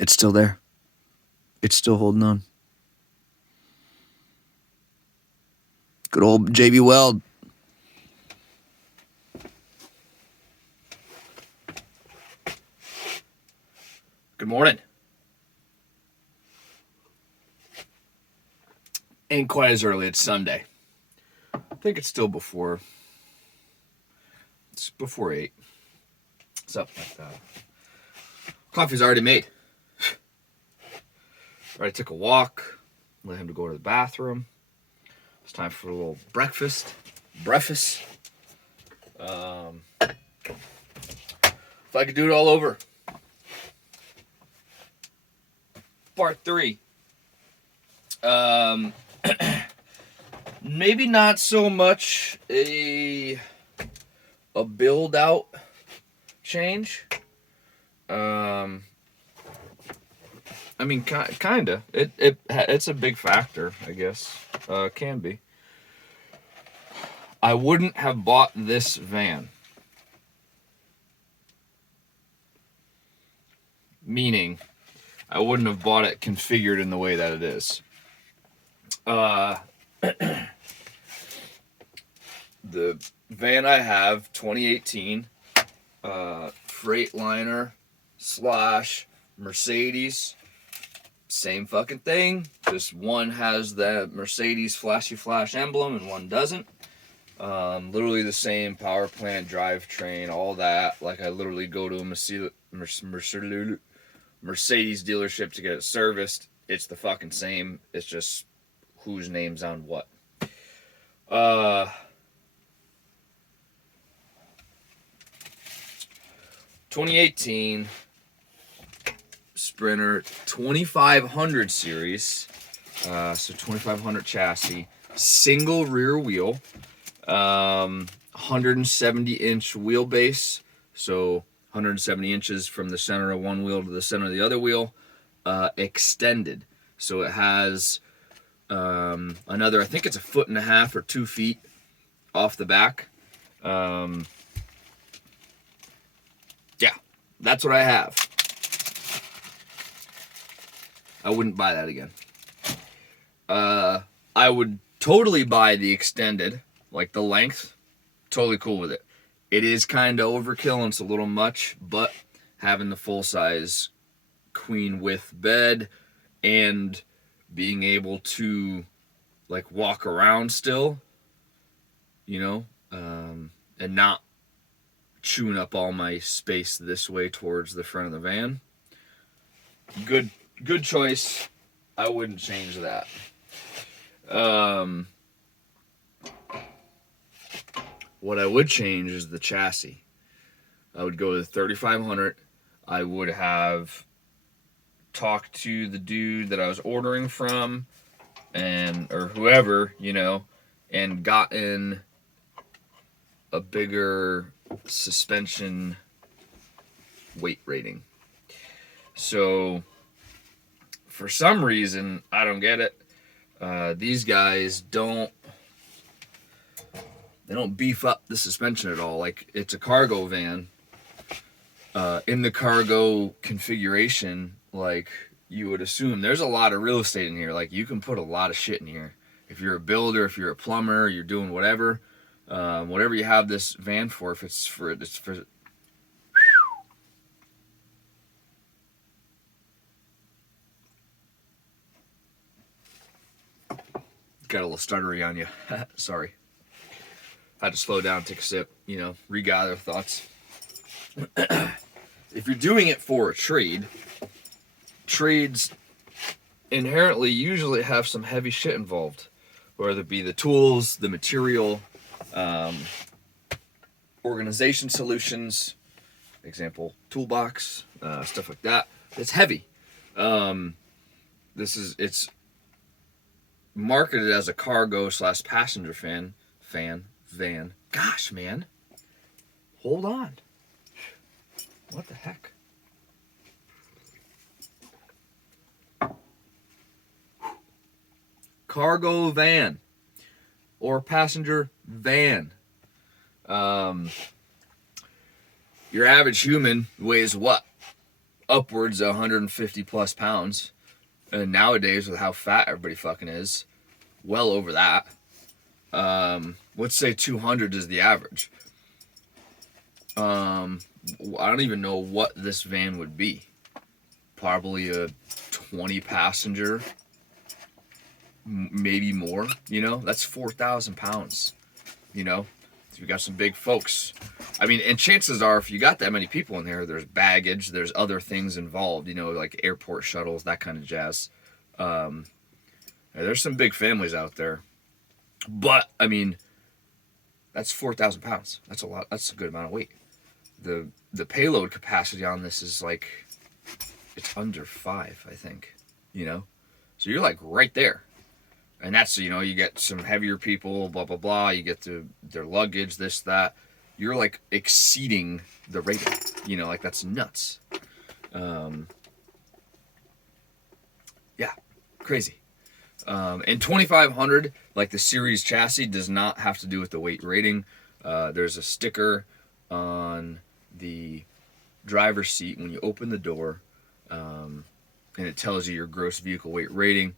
It's still there. It's still holding on. Good old JB Weld. Good morning. Ain't quite as early. It's Sunday. I think it's still before. It's before 8. Something like that. Coffee's already made. Already took a walk. Let him to go to the bathroom. It's time for a little breakfast. If I could do it all over. Part 3. Maybe not so much a build out change. I mean, kinda. It's a big factor, I guess. Can be. I wouldn't have bought this van. Meaning, I wouldn't have bought it configured in the way that it is. The van I have, 2018, Freightliner / Mercedes, same fucking thing. Just one has that Mercedes flashy flash emblem and one doesn't. Literally the same power plant, drivetrain, all that. Like I literally go to a Mercedes dealership to get it serviced. It's the fucking same. It's just whose name's on what. 2018 Sprinter 2500 series, so 2500 chassis, single rear wheel, 170 inch wheelbase, so 170 inches from the center of one wheel to the center of the other wheel, extended, so it has another, I think it's 1.5 or 2 feet off the back. Yeah, that's what I have. I wouldn't buy that again. I would totally buy the extended, like the length. Totally cool with it. It is kind of overkill and it's a little much, but having the full size queen width bed and being able to like walk around still, you know, and not chewing up all my space this way towards the front of the van. Good choice. I wouldn't change that. What I would change is the chassis. I would go to the 3500. I would have talked to the dude that I was ordering from or whoever, you know, and gotten a bigger suspension weight rating. So for some reason, I don't get it. These guys don't beef up the suspension at all. Like, it's a cargo van. In the cargo configuration, like, you would assume there's a lot of real estate in here. Like, you can put a lot of shit in here. If you're a builder, if you're a plumber, you're doing whatever. Whatever you have this van for, if it's for got a little stuttery on you. Sorry. Had to slow down, take a sip, you know, regather thoughts. If you're doing it for a trade, trades inherently usually have some heavy shit involved, whether it be the tools, the material, organization solutions, example, toolbox, stuff like that. It's heavy. It's marketed as a cargo / passenger van. Gosh, man. Hold on. What the heck? Cargo van or passenger van. Your average human weighs what? upwards of 150 plus pounds. And nowadays, with how fat everybody fucking is, well over that. Let's say 200 is the average. I don't even know what this van would be. Probably a 20 passenger, maybe more, you know, that's 4,000 pounds, you know, so we got some big folks. I mean, and chances are if you got that many people in there, there's baggage, there's other things involved, you know, like airport shuttles, that kind of jazz. There's some big families out there, but I mean, that's 4,000 pounds. That's a lot. That's a good amount of weight. The payload capacity on this is like, it's under 5, I think, you know, so you're like right there. And that's, you know, you get some heavier people, blah, blah, blah. You get their luggage, this, that. You're like exceeding the rating, you know, like that's nuts. Yeah, crazy. And 2500, like the series chassis, does not have to do with the weight rating. There's a sticker on the driver's seat when you open the door, and it tells you your gross vehicle weight rating.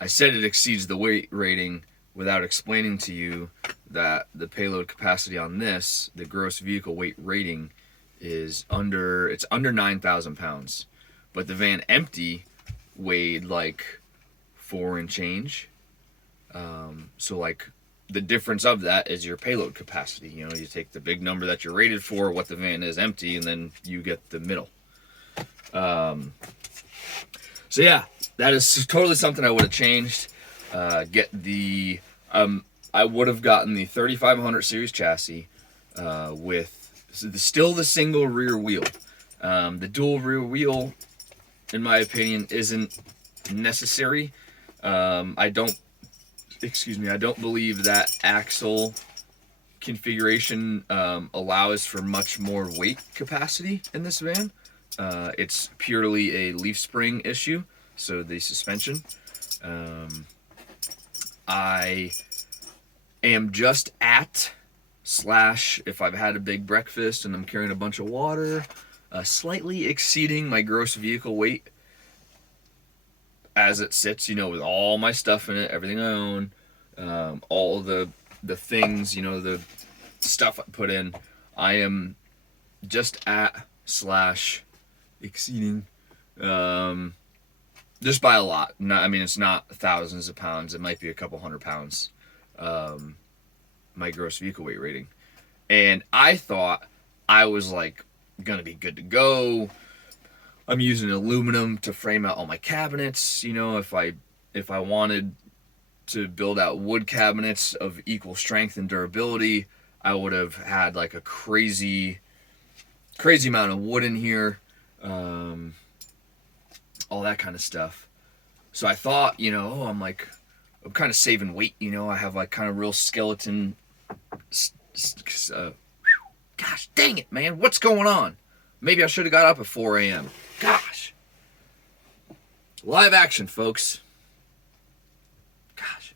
I said it exceeds the weight rating without explaining to you that the payload capacity on this, the gross vehicle weight rating, is under 9,000 pounds. But the van empty weighed like 4 and change. So like the difference of that is your payload capacity. You know, you take the big number that you're rated for, what the van is empty, and then you get the middle. So yeah, that is totally something I would have changed. I would have gotten the 3500 series chassis with still the single rear wheel. The dual rear wheel, in my opinion, isn't necessary. I don't believe that axle configuration allows for much more weight capacity in this van. It's purely a leaf spring issue, so the suspension. I am just at / if I've had a big breakfast and I'm carrying a bunch of water, slightly exceeding my gross vehicle weight as it sits, you know, with all my stuff in it, everything I own, all the things, you know, the stuff I put in. I am just at / exceeding, just by a lot. I mean, it's not thousands of pounds. It might be a couple hundred pounds. My gross vehicle weight rating. And I thought I was like gonna be good to go. I'm using aluminum to frame out all my cabinets. You know, if I wanted to build out wood cabinets of equal strength and durability, I would have had like a crazy amount of wood in here, all that kind of stuff. So I thought, you know, I'm kind of saving weight, you know, I have like kind of real skeleton, gosh dang it, man, what's going on? Maybe I should have got up at 4 a.m. Gosh. Live action, folks. Gosh.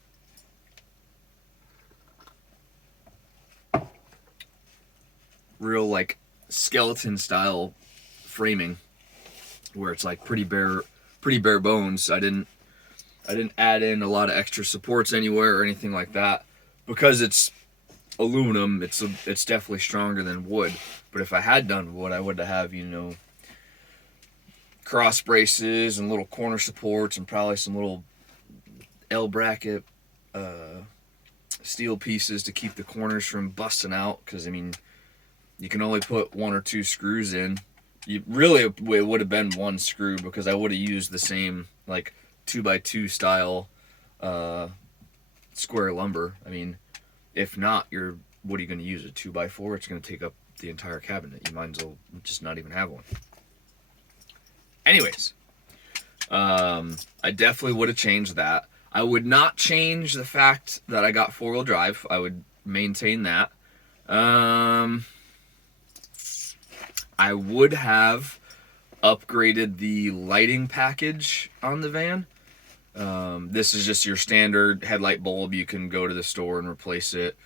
Real like skeleton style framing where it's like pretty bare bones. I didn't add in a lot of extra supports anywhere or anything like that because it's aluminum. It's definitely stronger than wood. But if I had done wood, I would have, you know, cross braces and little corner supports and probably some little L bracket steel pieces to keep the corners from busting out. Because I mean, you can only put 1 or 2 screws in. It would have been 1 screw because I would have used the same like 2x2 style square lumber. I mean, if not, what are you going to use? A 2x4? It's going to take up the entire cabinet. You might as well just not even have one. Anyways, I definitely would have changed that. I would not change the fact that I got 4-wheel drive. I would maintain that. I would have upgraded the lighting package on the van. This is just your standard headlight bulb. You can go to the store and replace it,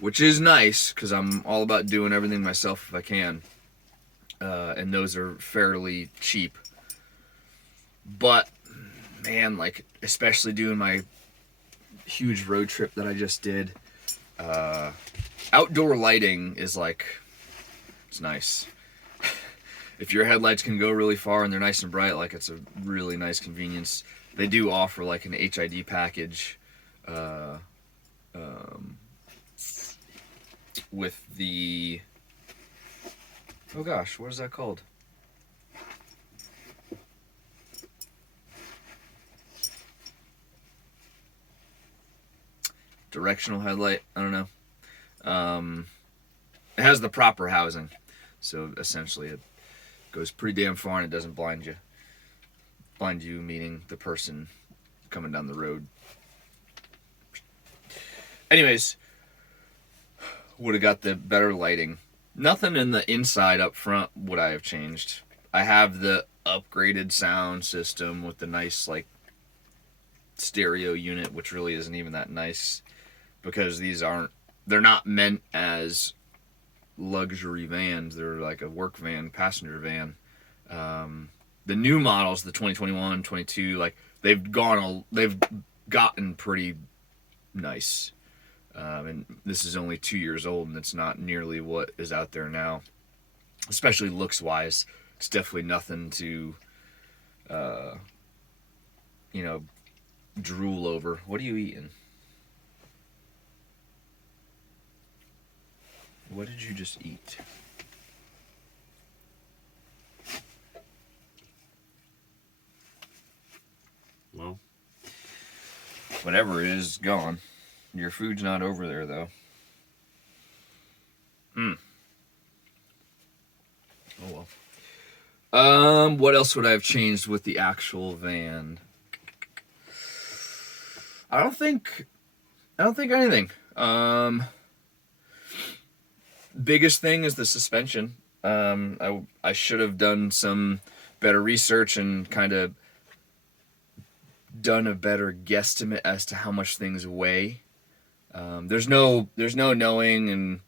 which is nice because I'm all about doing everything myself if I can. and those are fairly cheap. But man, like especially doing my huge road trip that I just did, outdoor lighting is like, it's nice. If your headlights can go really far and they're nice and bright, like it's a really nice convenience. They do offer like an HID package with the, oh gosh, what is that called? Directional headlight, I don't know. It has the proper housing, so essentially it goes pretty damn far and it doesn't blind you. Blind you meaning the person coming down the road. Anyways, would have got the better lighting. Nothing in the inside up front would I have changed. I have the upgraded sound system with the nice like stereo unit, which really isn't even that nice because they're not meant as luxury vans. They're like a work van, passenger van. The new models, the 2021, 22, like they've gotten pretty nice. And this is only 2 years old, and it's not nearly what is out there now, especially looks wise. It's definitely nothing to, drool over. What are you eating? What did you just eat? Well, whatever it is, gone. Your food's not over there, though. Oh well. What else would I have changed with the actual van? I don't think anything. Biggest thing is the suspension. I should have done some better research and kind of done a better guesstimate as to how much things weigh. There's no knowing, and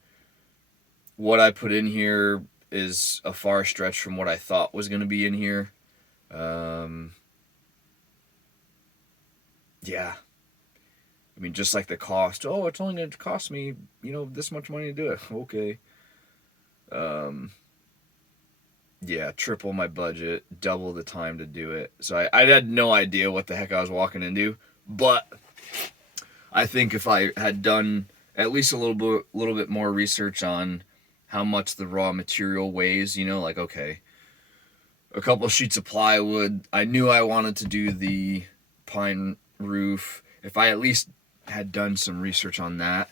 what I put in here is a far stretch from what I thought was going to be in here. Yeah. I mean, just like the cost. Oh, it's only going to cost me, this much money to do it. Okay. Yeah, triple my budget, double the time to do it. So I had no idea what the heck I was walking into, but I think if I had done at least a little bit more research on how much the raw material weighs, like, okay, a couple sheets of plywood. I knew I wanted to do the pine roof. If I at least had done some research on that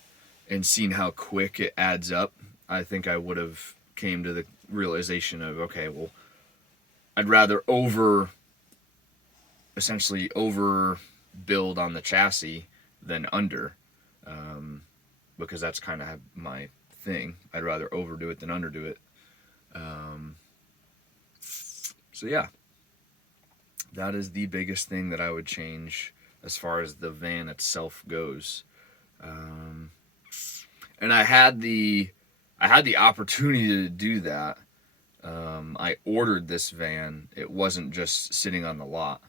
and seen how quick it adds up, I think I would have came to the realization of, okay, well, I'd rather essentially over build on the chassis than under, because that's kind of my thing. I'd rather overdo it than underdo it. So yeah, that is the biggest thing that I would change as far as the van itself goes. And I had the opportunity to do that. I ordered this van. It wasn't just sitting on the lot.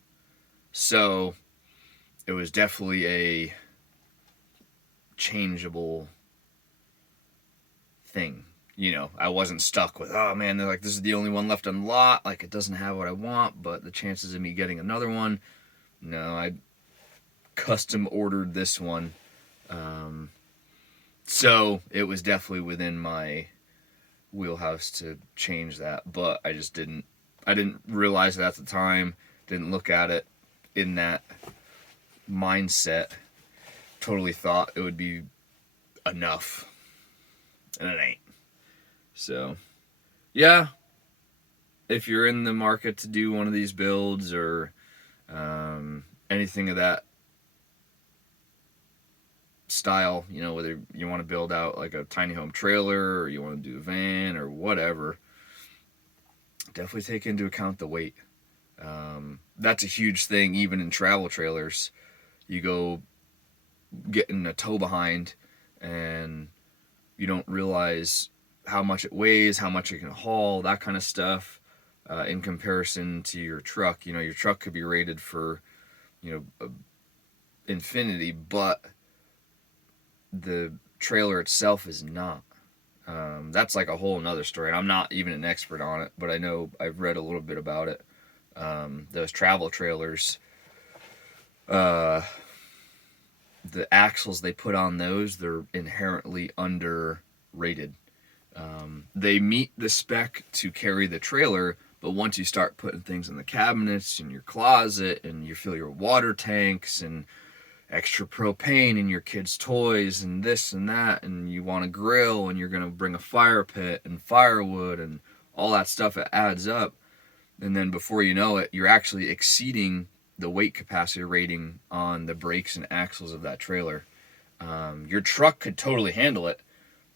So it was definitely a changeable thing. I wasn't stuck with, oh man, they're like, this is the only one left on the lot. Like, it doesn't have what I want, but the chances of me getting another one, no, I custom ordered this one. So it was definitely within my wheelhouse to change that, but I didn't realize it at the time, didn't look at it in that mindset. Totally thought it would be enough, and it ain't. So yeah, if you're in the market to do one of these builds or anything of that style, whether you want to build out like a tiny home trailer or you want to do a van or whatever, definitely take into account the weight. That's a huge thing. Even in travel trailers, you go getting a tow behind and you don't realize how much it weighs, how much it can haul, that kind of stuff, in comparison to your truck. You know, your truck could be rated for, you know, infinity, but the trailer itself is not. That's like a whole nother story. And I'm not even an expert on it, but I know I've read a little bit about it. Those travel trailers, the axles they put on those, they're inherently underrated. They meet the spec to carry the trailer, but once you start putting things in the cabinets, in your closet, and you fill your water tanks, and extra propane in your kids' toys, and this and that, and you want to grill, and you're going to bring a fire pit and firewood and all that stuff, it adds up. And then before you know it, you're actually exceeding the weight capacity rating on the brakes and axles of that trailer. Your truck could totally handle it,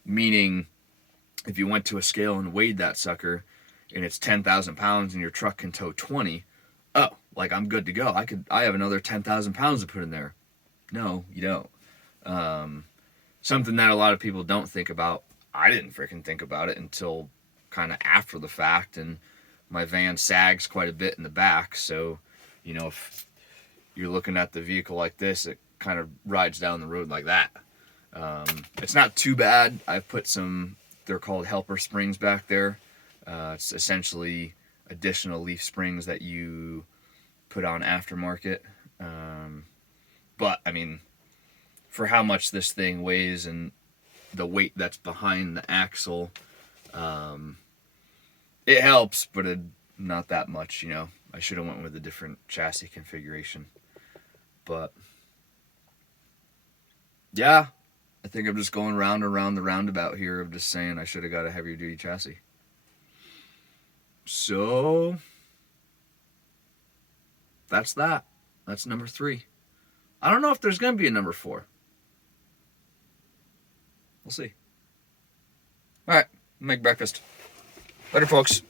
meaning if you went to a scale and weighed that sucker and it's 10,000 pounds and your truck can tow 20, oh, like I'm good to go. I have another 10,000 pounds to put in there. No, you don't. Something that a lot of people don't think about. I didn't freaking think about it until kind of after the fact, and my van sags quite a bit in the back. So, you know, if you're looking at the vehicle like this, it kind of rides down the road like that. It's not too bad. I've put some, they're called helper springs back there. It's essentially additional leaf springs that you put on aftermarket. But, I mean, for how much this thing weighs and the weight that's behind the axle, it helps, but not that much, you know. I should have went with a different chassis configuration. But, yeah, I think I'm just going round and round the roundabout here of just saying I should have got a heavier duty chassis. So, that's that. That's number 3. I don't know if there's going to be a number 4. We'll see. All right, make breakfast. Later, folks.